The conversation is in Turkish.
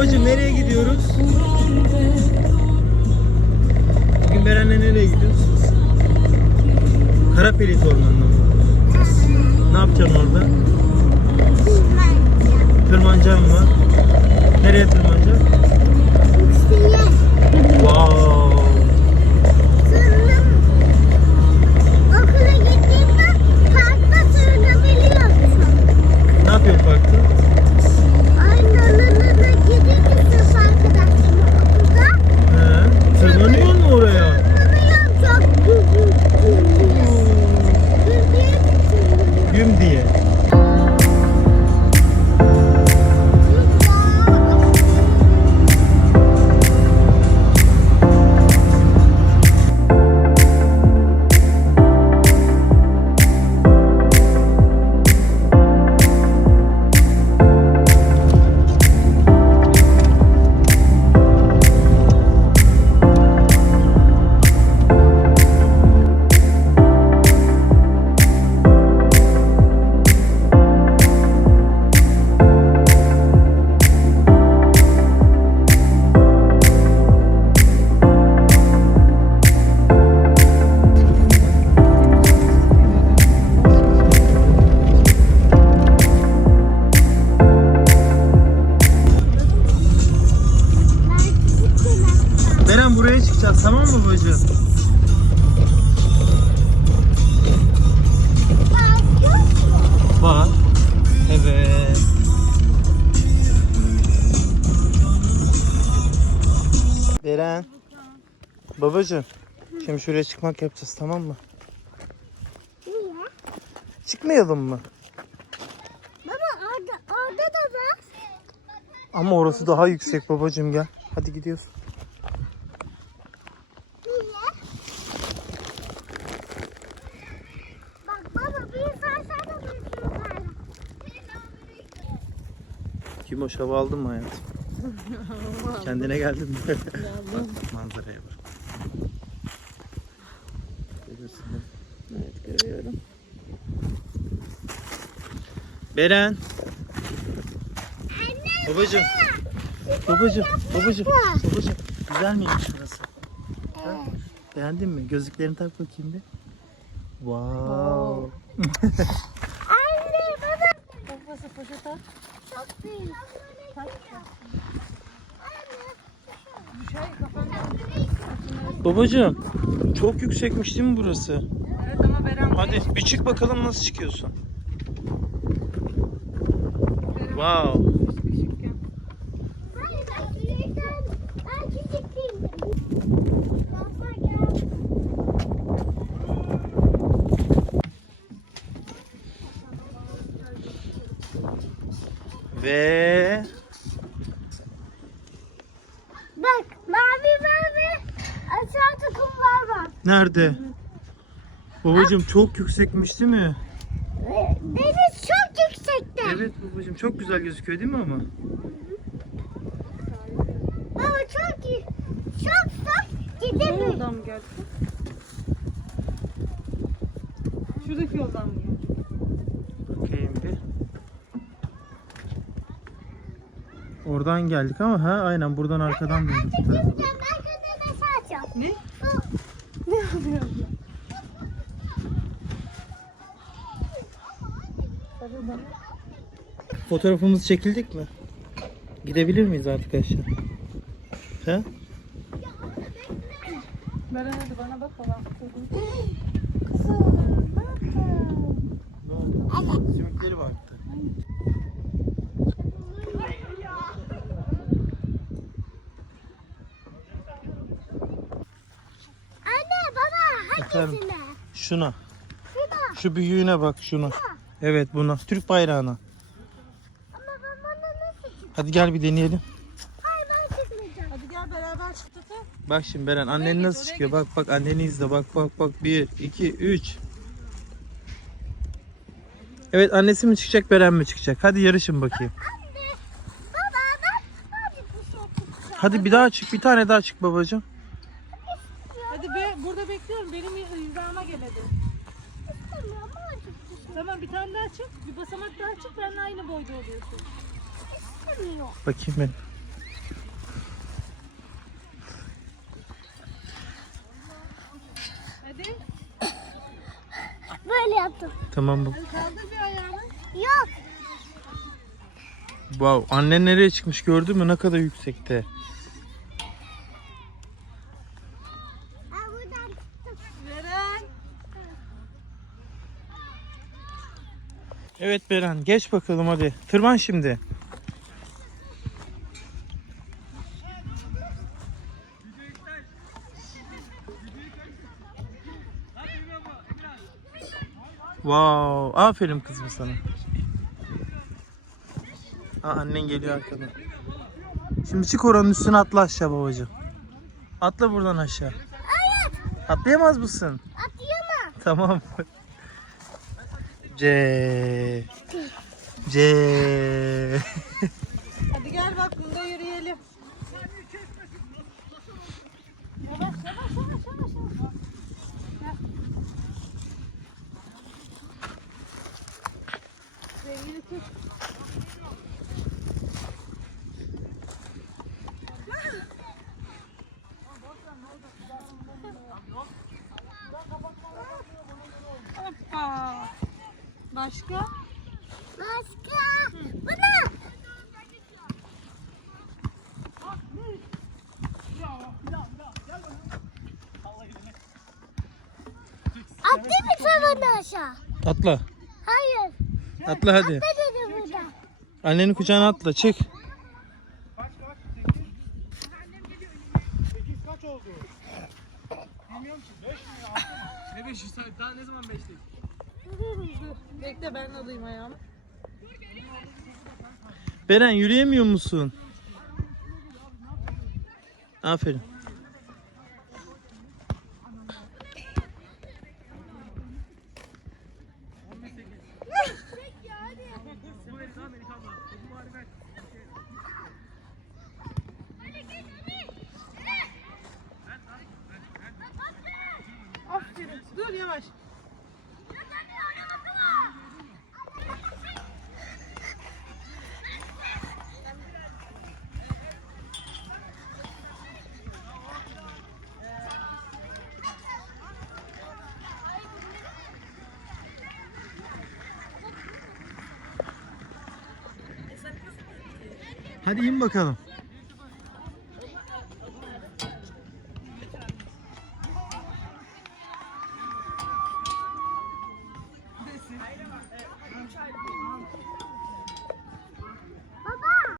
Babacım nereye gidiyoruz? Bugün Beren'le nereye gidiyoruz? Karapelit Ormanı'na? Ne yapacaksın orada? Tırmanacağım mı? Nereye tırmanacaksın? Wow. Ne yapıyorsun parkta? Buraya çıkacağız tamam mı babacığım? Var. Evet. Beren. Babacığım. Şimdi şuraya çıkmak yapacağız tamam mı? Niye? Çıkmayalım mı? Baba orada, orada da var. Ama orası daha yüksek babacığım gel. Hadi gidiyoruz. Niye? Bak baba bir sarsana bir sürü Kim hoş hava aldın mı hayatım? Kendine geldin mi? Bak manzaraya bak. Görüyorsun değil mi? Evet görüyorum. Beren. Babacığım. Babacığım. Babacığım. Babacığım. Güzel miymiş burası? Ha? Beğendin mi? Gözlüklerini tak bakayım bir. Wow. Babacığım. Çok yüksekmiş değil mi burası? Evet ama Beren Hadi bir çık bakalım nasıl çıkıyorsun. Wow. küçükken. Hayır ben büyükten ben küçük değilim. Baba gel. Ve Bak mavi mavi aşağıda kumlar var. nerede? Babacığım çok yüksekmiş değil mi? Deniz çok yüksekte. Evet babacığım çok güzel gözüküyor değil mi ama? Baba çok iyi. Çok çok gidemiyor. yoldan mı geldi? Şuradaki yoldan mı geldi? Bakayım bir. Oradan geldik ama ha aynen buradan arkadan tarafa. Ben açacağım. Ne? ne oluyor? Fotoğrafımız çekildik mi? Gidebilir miyiz artık aşağı? He? Beren hadi bana bak babam. Kızım ne yaptın? Ne oldu? Sümükleri. Anne hangisine? Şuna. Şuna. Şu büyüğüne bak şuna. Evet buna. Türk bayrağına. Ama ben bana nasıl çıkacağım? Hadi gel bir deneyelim. Hayır ben çıkmayacağım. Hadi gel beraber çık Tata. Bak şimdi Beren annen git, nasıl çıkıyor? git. Bak bak anneni izle. Bak bak bak. 1, 2, 3. Evet annesi mi çıkacak Beren mi çıkacak? Hadi yarışın bakayım. Anne baba ben hadi bir şey. Hadi bir daha çık. Bir tane daha çık babacığım burada bekliyorum. Benim hizama geledi. İstemiyorum artık. Tamam bir tane daha çık. Bir basamak daha çık. Benimle aynı boyda oluyorsun. İstemiyorum. Bakayım ben. Hadi. Böyle yaptım. Tamam bu. Hadi bir ayağını. Yok. Wow, annen nereye çıkmış gördün mü? Ne kadar yüksekte. Evet Beren geç bakalım hadi. Tırman şimdi. Wow, aferin kızım sana. Aa, annen geliyor arkadan. Şimdi çık oranın üstüne atla aşağı babacığım. Atla buradan aşağı. Atlayamaz mısın? Atlayamam. Tamam. C. C. Hadi gel bak bunda yürüyelim. Yavaş yavaş yavaş yavaş. yavaş. Başka? Başka. Bu ne? Mı tavanı aşağı? Atla. Hayır. Atla hadi. Ne dedi burada? Annenin kucağına atla. Çık. Ne 500 saat daha ne zaman 5'lik? Bekle ben alayım ayağımı. Beren yürüyemiyor musun? Aferin. Dur yavaş. Hadi in bakalım.